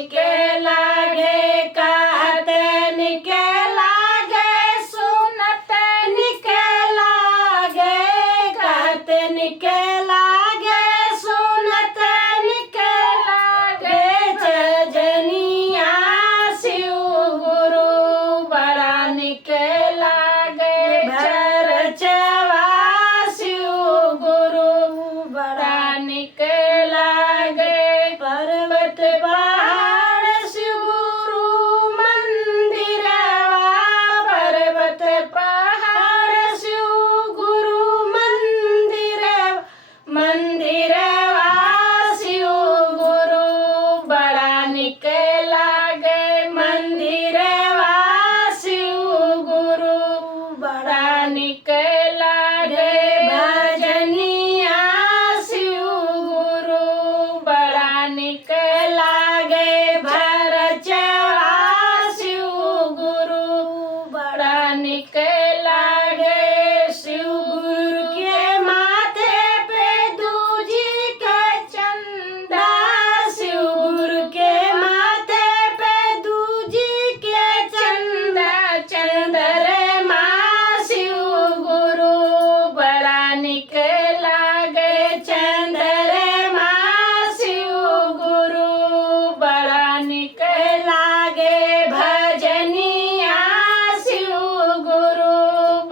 निके लागे कहत निके लागे सुनत निके लागे कहत निके लागे सुनत निके लागे जजनिया शिव गुरु बड़ा निके लागे चरचवा शिव गुरु बड़ा निके लागे पर्वत पहाड़ शिव गुरु मंदिरवा पर्वत पहाड़ शिव गुरु मंदिरवा शिव गुरु बड़ा निके लागे मंदिरवा शिव गुरु बड़ा निके लागे भजनिया शिव गुरु बड़ा निके लागे भरचवा शिव गुरु बड़ा निके लागे शिव गुरु के माथे पे दूजी के चंदा शिव गुरु के माथे पे दूजी के चंदा चंद्रमा शिव गुरु बड़ा निके लागे चंद्रमा शिव गुरु बड़ा निके लागे भजनिया शिव गुरु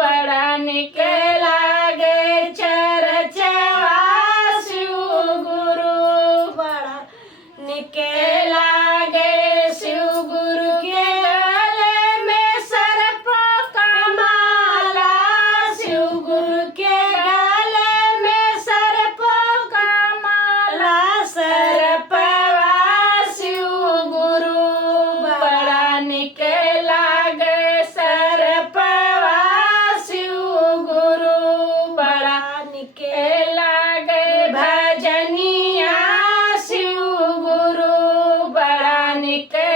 बड़ा निके लागे चरचवा शिव गुरु बड़ा निके लागे शिव गुरु के गले में सर्प का माला शिव गुरु के गले में सर्प का माला सर्पवा शिव गुरु बड़ा निके लागे सर्पवा शिव गुरु बड़ा निके लागे भजनिया शिव गुरु बड़ा निके